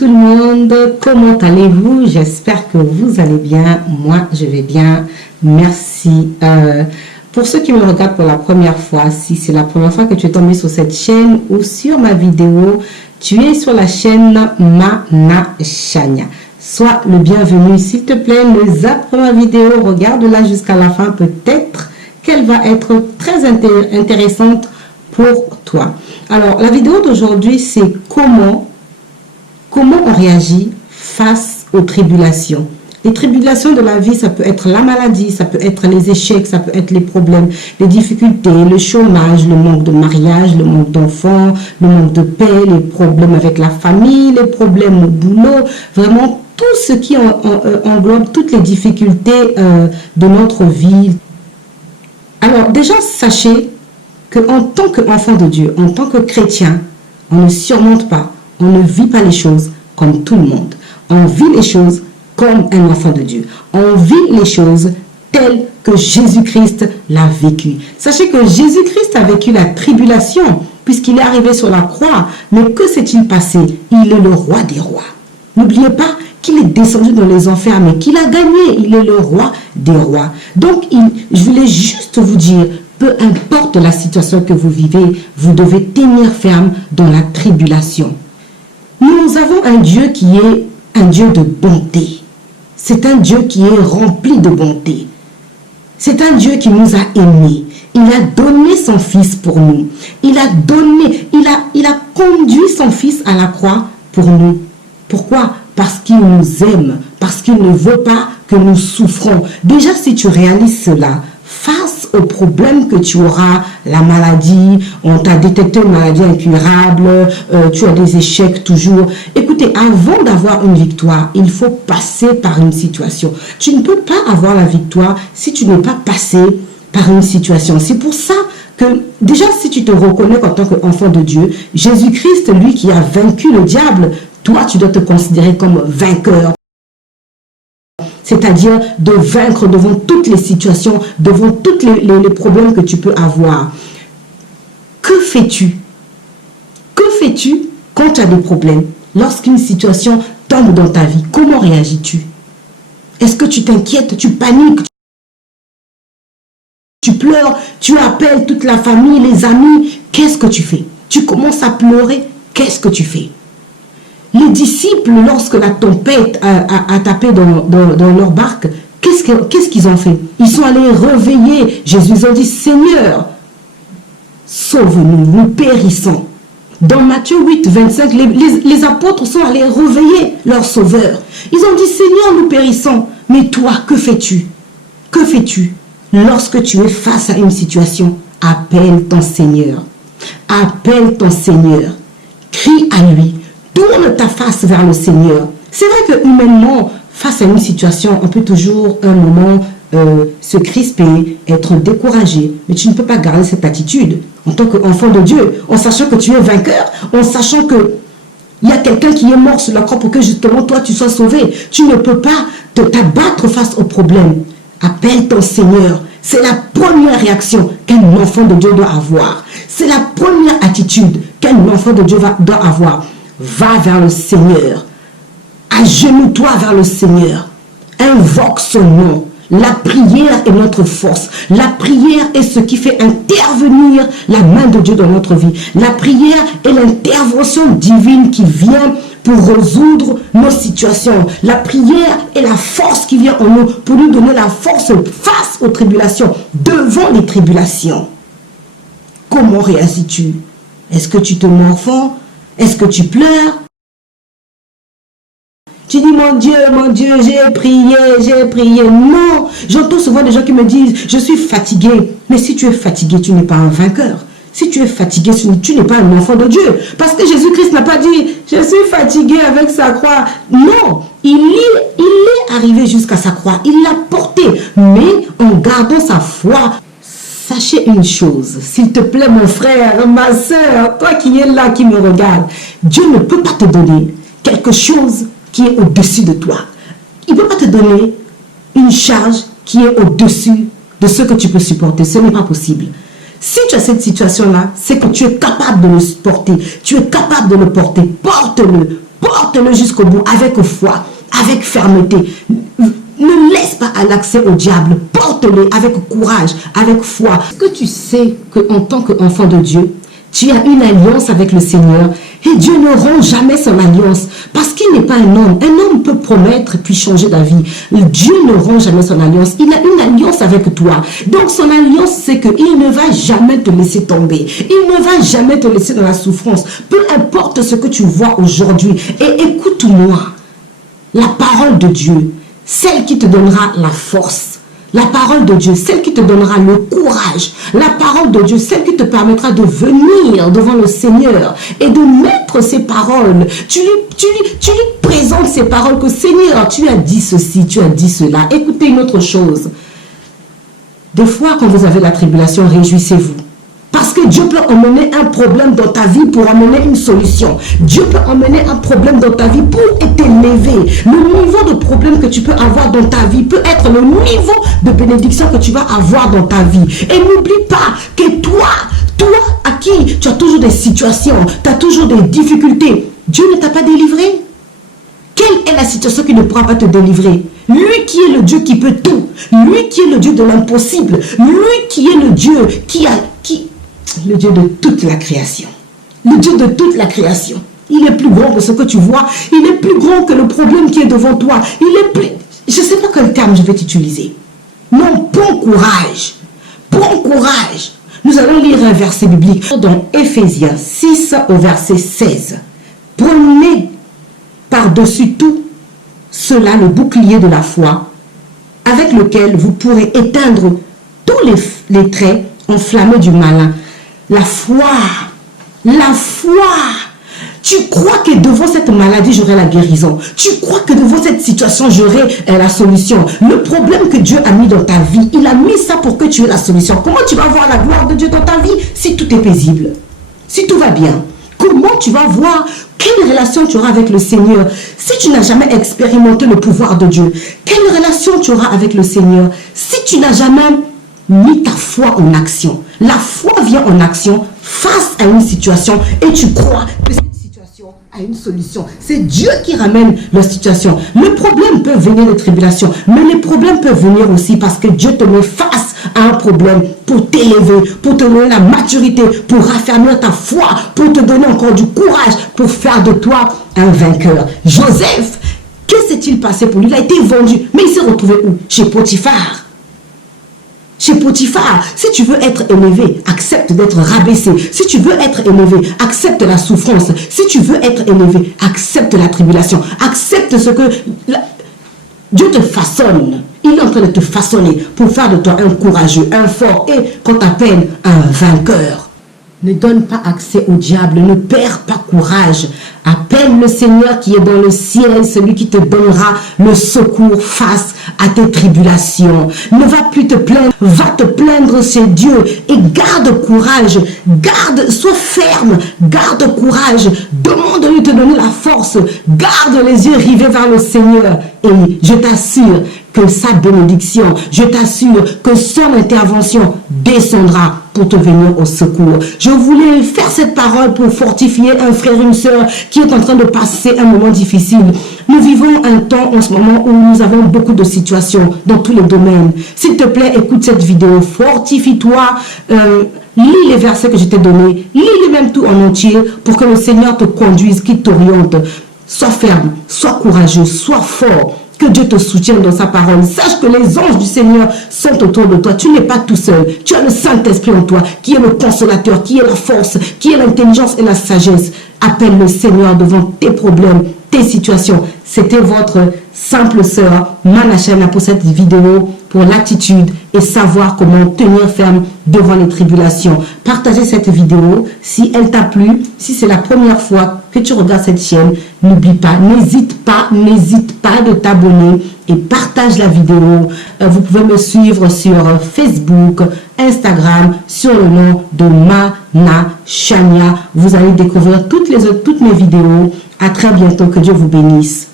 tout le monde, comment allez-vous? J'espère que vous allez bien. Moi, je vais bien. Merci. Pour ceux qui me regardent pour la première fois, si c'est la première fois que tu es tombé sur cette chaîne ou sur ma vidéo, tu es sur la chaîne Mana Chania. Sois le bienvenu, s'il te plaît. Ne zappe pas ma vidéo, regarde-la jusqu'à la fin. Peut-être qu'elle va être très intéressante pour toi. Alors, la vidéo d'aujourd'hui, c'est comment on réagit face aux tribulations. Les tribulations de la vie, ça peut être la maladie, ça peut être les échecs, ça peut être les problèmes, les difficultés, le chômage, le manque de mariage, le manque d'enfants, le manque de paix, les problèmes avec la famille, les problèmes au boulot, vraiment tout ce qui englobe toutes les difficultés de notre vie. Alors déjà, sachez qu'en tant qu'enfant de Dieu, en tant que chrétien, on ne surmonte pas, on ne vit pas les choses comme tout le monde. On vit les choses comme un enfant de Dieu. On vit les choses telles que Jésus-Christ l'a vécu. Sachez que Jésus-Christ a vécu la tribulation puisqu'il est arrivé sur la croix. Mais que s'est-il passé? Il est le roi des rois. N'oubliez pas qu'il est descendu dans les enfers, mais qu'il a gagné. Il est le roi des rois. Donc, je voulais juste vous dire, peu importe la situation que vous vivez, vous devez tenir ferme dans la tribulation. Nous avons un Dieu qui est un Dieu de bonté. C'est un Dieu qui est rempli de bonté. C'est un Dieu qui nous a aimés. Il a donné son Fils pour nous. Il a conduit son Fils à la croix pour nous. Pourquoi? Parce qu'il nous aime. Parce qu'il ne veut pas que nous souffrons. Déjà, si tu réalises cela, face aux problèmes que tu auras, la maladie, on t'a détecté une maladie incurable, tu as des échecs toujours. Écoutez, avant d'avoir une victoire, il faut passer par une situation. Tu ne peux pas avoir la victoire si tu n'es pas passé par une situation. C'est pour ça que déjà, si tu te reconnais en tant qu'enfant de Dieu, Jésus-Christ, lui qui a vaincu le diable, toi, tu dois te considérer comme vainqueur. C'est-à-dire de vaincre devant toutes les situations, devant tous les problèmes que tu peux avoir. Que fais-tu? Que fais-tu quand tu as des problèmes? Lorsqu'une situation tombe dans ta vie, comment réagis-tu? Est-ce que tu t'inquiètes, tu paniques, tu pleures, tu appelles toute la famille, les amis? Qu'est-ce que tu fais? Tu commences à pleurer, qu'est-ce que tu fais? Les disciples, lorsque la tempête a tapé dans leur barque, qu'est-ce qu'ils ont fait? Ils sont allés réveiller Jésus. Ils ont dit, Seigneur, sauve-nous, nous périssons. Dans Matthieu 8, 25, les apôtres sont allés réveiller leur sauveur. Ils ont dit, Seigneur, nous périssons. Mais toi, que fais-tu? Que fais-tu? Lorsque tu es face à une situation, appelle ton Seigneur. Appelle ton Seigneur. Crie à lui. Tourne ta face vers le Seigneur. C'est vrai que humainement, face à une situation, on peut toujours un moment se crisper, être découragé. Mais tu ne peux pas garder cette attitude en tant qu'enfant de Dieu, en sachant que tu es vainqueur, en sachant que il y a quelqu'un qui est mort sur la croix pour que justement toi tu sois sauvé. Tu ne peux pas t'abattre face au problème. Appelle ton Seigneur. C'est la première réaction qu'un enfant de Dieu doit avoir. C'est la première attitude qu'un enfant de Dieu doit avoir. Va vers le Seigneur. Agenouille-toi vers le Seigneur. Invoque son nom. La prière est notre force. La prière est ce qui fait intervenir la main de Dieu dans notre vie. La prière est l'intervention divine qui vient pour résoudre nos situations. La prière est la force qui vient en nous pour nous donner la force face aux tribulations, devant les tribulations. Comment réagis-tu? Est-ce que tu te morfonds? Est-ce que tu pleures? Tu dis, mon Dieu, j'ai prié. Non, j'entends souvent des gens qui me disent, je suis fatigué. Mais si tu es fatigué, tu n'es pas un vainqueur. Si tu es fatigué, tu n'es pas un enfant de Dieu. Parce que Jésus-Christ n'a pas dit, je suis fatigué avec sa croix. Non, il est arrivé jusqu'à sa croix. Il l'a porté. Mais en gardant sa foi, sachez une chose, s'il te plaît mon frère, ma soeur, toi qui es là, qui me regarde, Dieu ne peut pas te donner quelque chose qui est au-dessus de toi. Il ne peut pas te donner une charge qui est au-dessus de ce que tu peux supporter. Ce n'est pas possible. Si tu as cette situation-là, c'est que tu es capable de le supporter. Tu es capable de le porter. Porte-le. Porte-le jusqu'au bout avec foi, avec fermeté. Ne laisse pas à l'accès au diable. Porte-le avec courage, avec foi. Est-ce que tu sais qu'en tant qu'enfant de Dieu, tu as une alliance avec le Seigneur et Dieu ne rompt jamais son alliance parce qu'il n'est pas un homme. Un homme peut promettre puis changer d'avis. Dieu ne rompt jamais son alliance. Il a une alliance avec toi. Donc son alliance, c'est qu'il ne va jamais te laisser tomber. Il ne va jamais te laisser dans la souffrance. Peu importe ce que tu vois aujourd'hui. Et écoute-moi, la parole de Dieu, celle qui te donnera la force. La parole de Dieu, celle qui te donnera le courage. La parole de Dieu, celle qui te permettra de venir devant le Seigneur et de mettre ces paroles. Tu lui présentes ces paroles que Seigneur, tu as dit ceci, tu as dit cela. Écoutez une autre chose. Des fois, quand vous avez la tribulation, réjouissez-vous. Parce que Dieu peut emmener un problème dans ta vie pour amener une solution. Dieu peut emmener un problème dans ta vie pour t'élever. Le niveau de problème que tu peux avoir dans ta vie peut être le niveau de bénédiction que tu vas avoir dans ta vie. Et n'oublie pas que toi à qui tu as toujours des situations, tu as toujours des difficultés, Dieu ne t'a pas délivré. Quelle est la situation qui ne pourra pas te délivrer? Lui qui est le Dieu qui peut tout. Lui qui est le Dieu de l'impossible. Lui qui est le Dieu le Dieu de toute la création. Le Dieu de toute la création. Il est plus grand que ce que tu vois. Il est plus grand que le problème qui est devant toi. Il est plus... Je ne sais pas quel terme je vais t'utiliser. Non, bon courage. Bon courage. Nous allons lire un verset biblique dans Éphésiens 6 au verset 16. Prenez par-dessus tout cela le bouclier de la foi, avec lequel vous pourrez éteindre tous les traits enflammés du malin. La foi. Tu crois que devant cette maladie, j'aurai la guérison. Tu crois que devant cette situation, j'aurai la solution. Le problème que Dieu a mis dans ta vie, il a mis ça pour que tu aies la solution. Comment tu vas voir la gloire de Dieu dans ta vie si tout est paisible? Si tout va bien? Comment tu vas voir quelle relation tu auras avec le Seigneur si tu n'as jamais expérimenté le pouvoir de Dieu? Quelle relation tu auras avec le Seigneur si tu n'as jamais mis ta foi en action? La foi vient en action face à une situation et tu crois que cette situation a une solution. C'est Dieu qui ramène la situation. Le problème peut venir de tribulations, mais les problèmes peuvent venir aussi parce que Dieu te met face à un problème pour t'élever, pour te donner la maturité, pour raffermir ta foi, pour te donner encore du courage, pour faire de toi un vainqueur. Joseph, que s'est-il passé pour lui? Il a été vendu, mais il s'est retrouvé où? Chez Potiphar. Chez Potiphar, si tu veux être élevé, accepte d'être rabaissé. Si tu veux être élevé, accepte la souffrance. Si tu veux être élevé, accepte la tribulation. Accepte ce que Dieu te façonne. Il est en train de te façonner pour faire de toi un courageux, un fort et qu'on t'appelle un vainqueur. Ne donne pas accès au diable, ne perds pas courage. Appelle le Seigneur qui est dans le ciel, celui qui te donnera le secours face à tes tribulations. Ne va plus te plaindre, va te plaindre chez Dieu et garde courage, sois ferme, garde courage, demande-lui de te donner la force, garde les yeux rivés vers le Seigneur et je t'assure que sa bénédiction, je t'assure que son intervention descendra pour te venir au secours. Je voulais faire cette parole pour fortifier un frère, une sœur qui est en train de passer un moment difficile. Nous vivons un temps en ce moment où nous avons beaucoup de situations dans tous les domaines. S'il te plaît, écoute cette vidéo, fortifie-toi, lis les versets que je t'ai donnés, lis-les même tout en entier pour que le Seigneur te conduise, qu'il t'oriente. Sois ferme, sois courageux, sois fort. Que Dieu te soutienne dans sa parole. Sache que les anges du Seigneur sont autour de toi. Tu n'es pas tout seul. Tu as le Saint-Esprit en toi, qui est le consolateur, qui est la force, qui est l'intelligence et la sagesse. Appelle le Seigneur devant tes problèmes, tes situations. C'était votre simple sœur, Manachana, pour cette vidéo, pour l'attitude et savoir comment tenir ferme devant les tribulations. Partagez cette vidéo si elle t'a plu, si c'est la première fois que tu regardes cette chaîne, n'oublie pas, n'hésite pas de t'abonner et partage la vidéo. Vous pouvez me suivre sur Facebook, Instagram, sur le nom de Manachania. Vous allez découvrir toutes mes vidéos. À très bientôt, que Dieu vous bénisse.